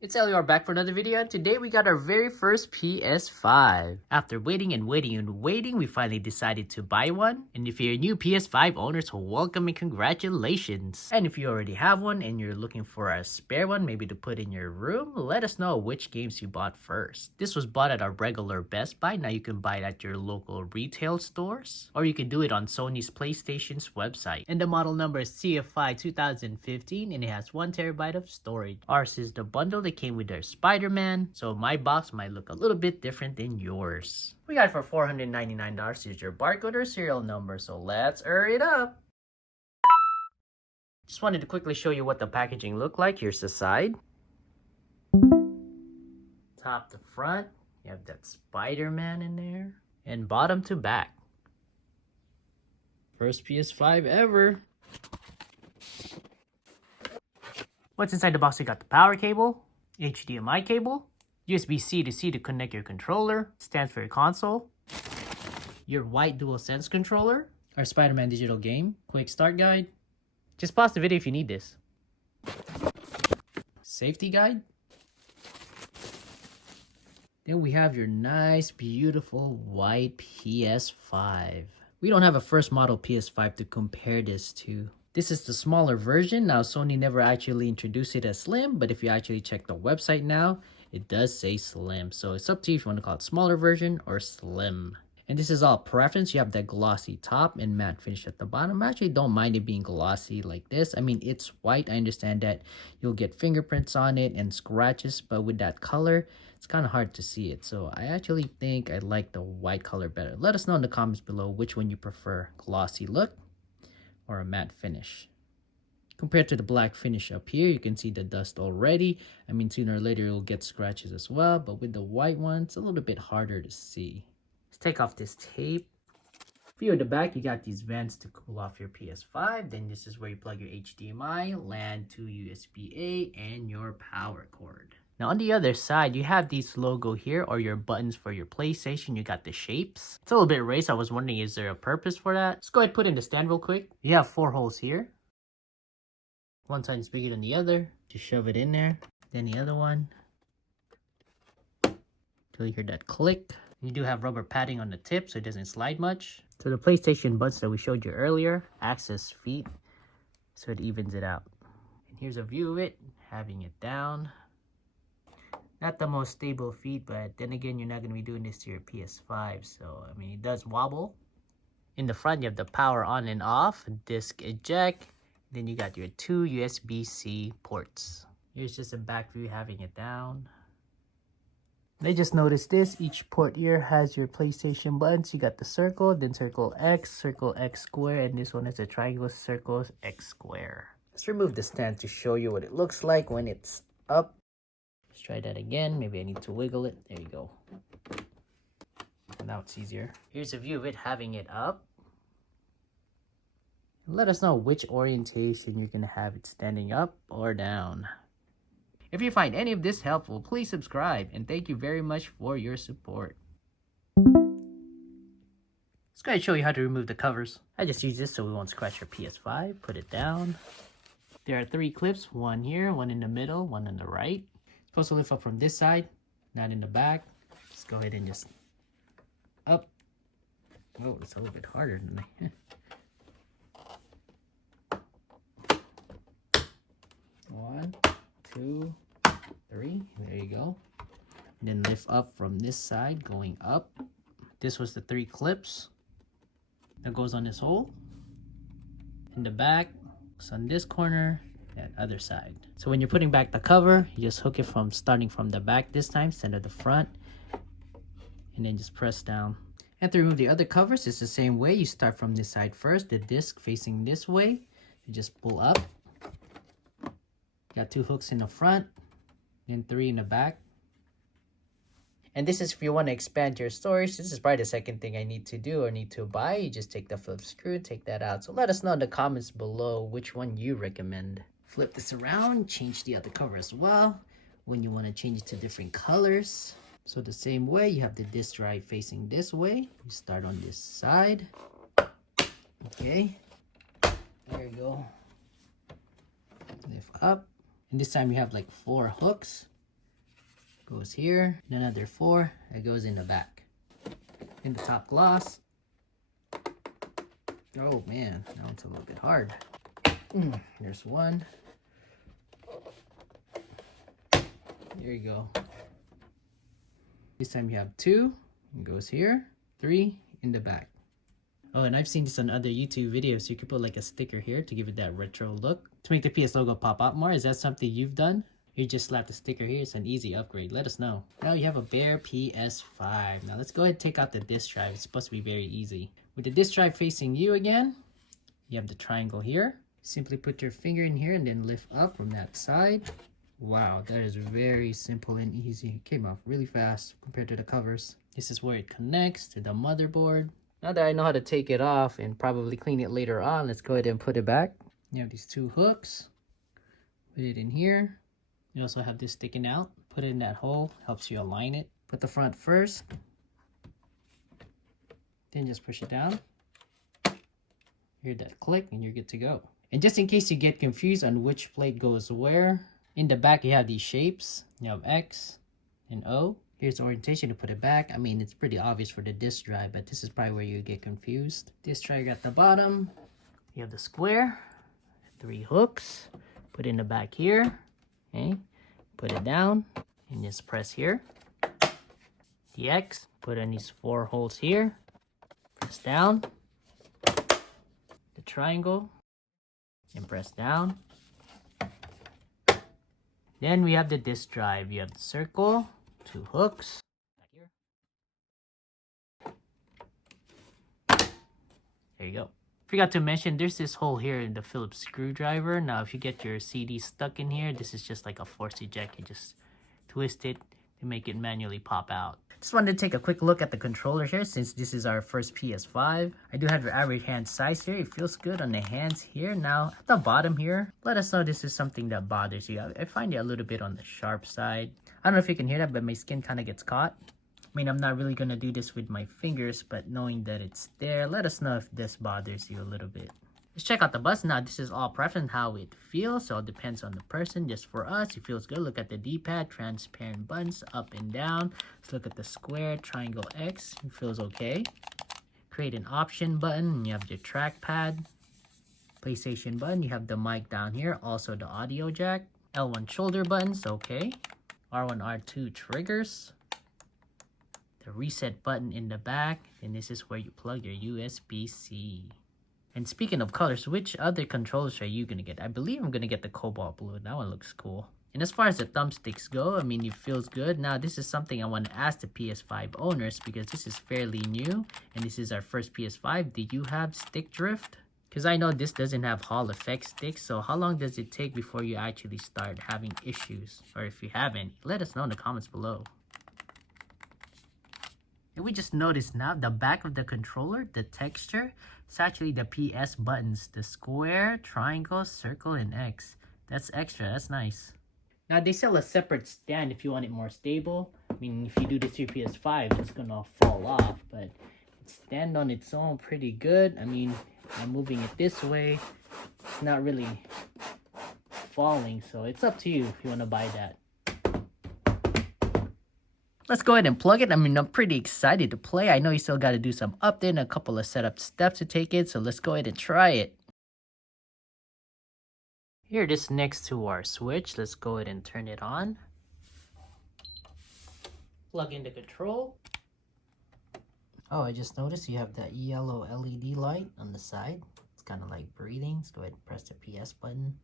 It's LR back for another video, and today we got our very first PS5. After waiting and waiting and waiting, we finally decided to buy one. And if you're a new PS5 owner, so welcome and congratulations. And if you already have one and you're looking for a spare one, maybe to put in your room, let us know which games you bought first. This was bought at our regular Best Buy. Now you can buy it at your local retail stores, or you can do it on Sony's PlayStation's website. And the model number is CF5 2015, and it has 1 terabyte of storage. Ours is the bundle. It came with their Spider-Man, so my box might look a little bit different than yours. We got it for $499. Here's your barcode or serial number, so let's hurry it up. Just wanted to quickly show you what the packaging looked like. Here's the side. Top to front, you have that Spider-Man in there. And bottom to back. First PS5 ever. What's inside the box? You got the power cable, HDMI cable, USB-C to C to connect your controller, stands for your console, your white DualSense controller, our Spider-Man digital game, quick start guide. Just pause the video if you need this. Safety guide. Then we have your nice, beautiful white PS5. We don't have a first model PS5 to compare this to. This is the smaller version. Now, Sony never actually introduced it as slim, but if you actually check the website now, it does say slim. So it's up to you if you want to call it smaller version or slim. And this is all preference. You have that glossy top and matte finish at the bottom. I actually don't mind it being glossy like this. I mean, it's white. I understand that you'll get fingerprints on it and scratches, but with that color, it's kind of hard to see it. So I actually think I like the white color better. Let us know in the comments below which one you prefer, glossy look or a matte finish. Compared to the black finish up here, you can see the dust already. I mean, sooner or later you'll get scratches as well, but with the white one, it's a little bit harder to see. Let's take off this tape. View at the back, you got these vents to cool off your PS5. Then this is where you plug your HDMI, LAN to USB-A, and your power cord. Now on the other side, you have these logo here, or your buttons for your PlayStation. You got the shapes. It's a little bit raised. I was wondering, is there a purpose for that? Let's go ahead and put in the stand real quick. You have 4 holes here. One side is bigger than the other. Just shove it in there. Then the other one. Till you hear that click. You do have rubber padding on the tip, so it doesn't slide much. So the PlayStation buttons that we showed you earlier, access feet, so it evens it out. And here's a view of it, having it down. Not the most stable feet, but then again, you're not going to be doing this to your PS5. So, I mean, it does wobble. In the front, you have the power on and off, disc eject. Then you got your 2 USB-C ports. Here's just a back view having it down. I just noticed this. Each port here has your PlayStation buttons. You got the circle, then circle X square, and this one is a triangle, circle X square. Let's remove the stand to show you what it looks like when it's up. Let's try that again. Maybe I need to wiggle it. There you go. Now it's easier. Here's a view of it having it up. Let us know which orientation you're going to have it standing up or down. If you find any of this helpful, please subscribe, and thank you very much for your support. Let's go ahead and show you how to remove the covers. I just use this so we won't scratch your PS5. Put it down. There are 3 clips, one here, one in the middle, one on the right. Supposed to lift up from this side, not in the back. Let's go ahead and just up. Oh, it's a little bit harder than I. 1, 2, 3. There you go. Then lift up from this side, going up. This was the 3 clips that goes on this hole. In the back, it's on this corner, that other side. So when you're putting back the cover, you just hook it from starting from the back this time instead of the front, and then just press down. And to remove the other covers, it's the same way. You start from this side first, the disc facing this way. You just pull up. Got 2 hooks in the front, then 3 in the back. And this is if you want to expand your storage. This is probably the second thing I need to do or need to buy. You just take the flip screw, take that out. So let us know in the comments below which one you recommend. Flip this around, change the other cover as well when you want to change it to different colors. So the same way, you have the disc drive facing this way. You start on this side. Okay, there you go. Lift up. And this time you have like 4 hooks. goes here, and another 4 that goes in the back. In the top gloss. Oh man, now it's a little bit hard. There's 1. There you go. This time you have 2. It goes here. 3 in the back. Oh, and I've seen this on other YouTube videos. You could put like a sticker here to give it that retro look. To make the PS logo pop out more. Is that something you've done? You just slap the sticker here. It's an easy upgrade. Let us know. Now you have a bare PS5. Now let's go ahead and take out the disk drive. It's supposed to be very easy. With the disk drive facing you again, you have the triangle here. Simply put your finger in here and then lift up from that side. Wow, that is very simple and easy. It came off really fast compared to the covers. This is where it connects to the motherboard. Now that I know how to take it off and probably clean it later on, let's go ahead and put it back. You have these 2 hooks. Put it in here. You also have this sticking out. Put it in that hole. Helps you align it. Put the front first. Then just push it down. Hear that click and you're good to go. And just in case you get confused on which plate goes where, in the back you have these shapes. You have X and O. Here's the orientation to put it back. I mean, it's pretty obvious for the disk drive, but this is probably where you get confused. Disk drive at the bottom. You have the square. 3 hooks. Put it in the back here. Okay. Put it down. And just press here. The X. Put in these 4 holes here. Press down. The triangle. And press down. Then we have the disk drive. You have the circle. 2 hooks. There you go. Forgot to mention, there's this hole here in the Phillips screwdriver. Now, if you get your CD stuck in here, this is just like a force eject. You just twist it to make it manually pop out. Just wanted to take a quick look at the controller here since this is our first PS5. I do have your average hand size here. It feels good on the hands here. Now, at the bottom here, let us know this is something that bothers you. I find it a little bit on the sharp side. I don't know if you can hear that, but my skin kind of gets caught. I mean, I'm not really going to do this with my fingers, but knowing that it's there, let us know if this bothers you a little bit. Let's check out the buttons. Now, this is all preference how it feels, so it depends on the person. Just for us, it feels good. Look at the D-pad, transparent buttons, up and down. Let's look at the square, triangle X. It feels okay. Create an option button. You have your trackpad. PlayStation button. You have the mic down here. Also the audio jack. L1 shoulder buttons. Okay. R1, R2 triggers. The reset button in the back. And this is where you plug your USB-C. And speaking of colors, which other controllers are you going to get? I believe I'm going to get the cobalt blue. That one looks cool. And as far as the thumbsticks go, I mean, it feels good. Now, this is something I want to ask the PS5 owners because this is fairly new. And this is our first PS5. Do you have stick drift? Because I know this doesn't have Hall effect sticks. So how long does it take before you actually start having issues? Or if you haven't, let us know in the comments below. And we just noticed now the back of the controller, the texture, it's actually the PS buttons, the square, triangle, circle, and X. That's extra, that's nice. Now they sell a separate stand if you want it more stable. I mean, if you do this to your PS5, it's gonna fall off, but it stands on its own pretty good. I mean, I'm moving it this way. It's not really falling, so it's up to you if you wanna buy that. Let's go ahead and plug it. I mean, I'm pretty excited to play. I know you still got to do some update and a couple of setup steps to take it. So let's go ahead and try it. Here it is next to our switch. Let's go ahead and turn it on. Plug in the control. Oh, I just noticed you have that yellow LED light on the side. It's kind of like breathing. Let's go ahead and press the PS button.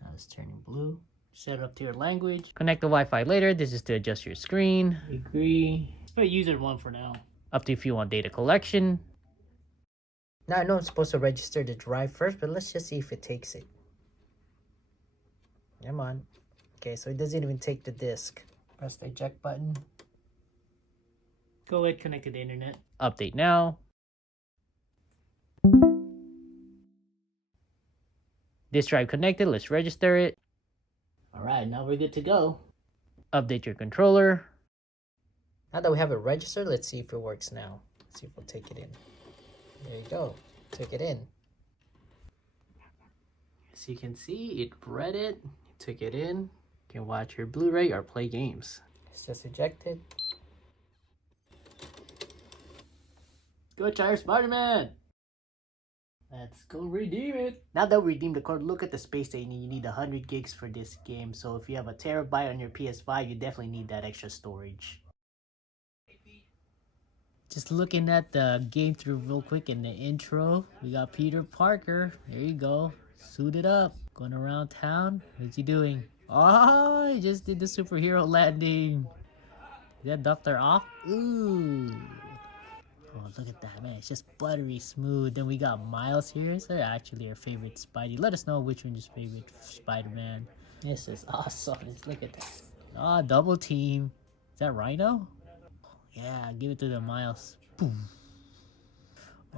Now it's turning blue. Set it up to your language. Connect the Wi-Fi later. This is to adjust your screen. Agree. Let's put user 1 for now. Up to if you want data collection. Now I know I'm supposed to register the drive first, but let's just see if it takes it. Come on. Okay, so it doesn't even take the disk. Press the eject button. Go ahead, connect to the internet. Update now. Disk drive connected. Let's register it. Alright, now we're good to go. Update your controller. Now that we have it registered, let's see if it works now. Let's see if we'll take it in. There you go. Took it in. As you can see, it read it. Took it in. You can watch your Blu-ray or play games. It's just ejected. Go try Spider-Man! Let's go redeem it. Now that we redeemed the card, look at the space that you need. You need 100 gigs for this game. So if you have a terabyte on your PS5, you definitely need that extra storage. Just looking at the game through real quick in the intro, we got Peter Parker. There you go. Suited up. Going around town. What's he doing? Oh, he just did the superhero landing. Is that Dr. Ock? Ooh. Oh, look at that, man. It's just buttery smooth. Then we got Miles here. So actually our favorite Spidey. Let us know which one's your favorite Spider-Man. This is awesome. Just look at that. Ah, double team. Is that Rhino? Yeah, give it to the Miles. Boom.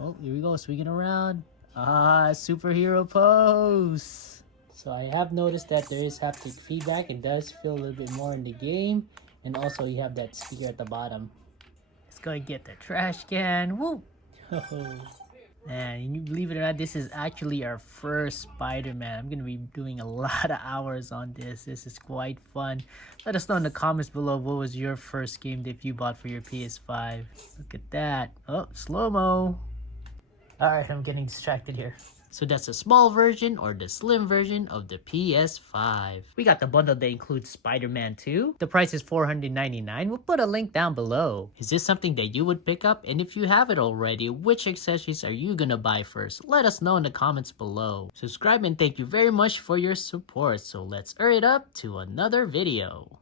Oh, here we go. Swinging around. Ah, superhero pose. So I have noticed that there is haptic feedback. It does feel a little bit more in the game. And also you have that speaker at the bottom. Let's go and get the trash can. Woo! Man, you believe it or not, this is actually our first Spider-Man. I'm going to be doing a lot of hours on this. This is quite fun. Let us know in the comments below what was your first game that you bought for your PS5. Look at that. Oh, slow-mo. Alright, I'm getting distracted here. So that's the small version or the slim version of the PS5. We got the bundle that includes Spider-Man 2. The price is $499. We'll put a link down below. Is this something that you would pick up? And if you have it already, which accessories are you gonna buy first? Let us know in the comments below. Subscribe and thank you very much for your support. So let's hurry it up to another video.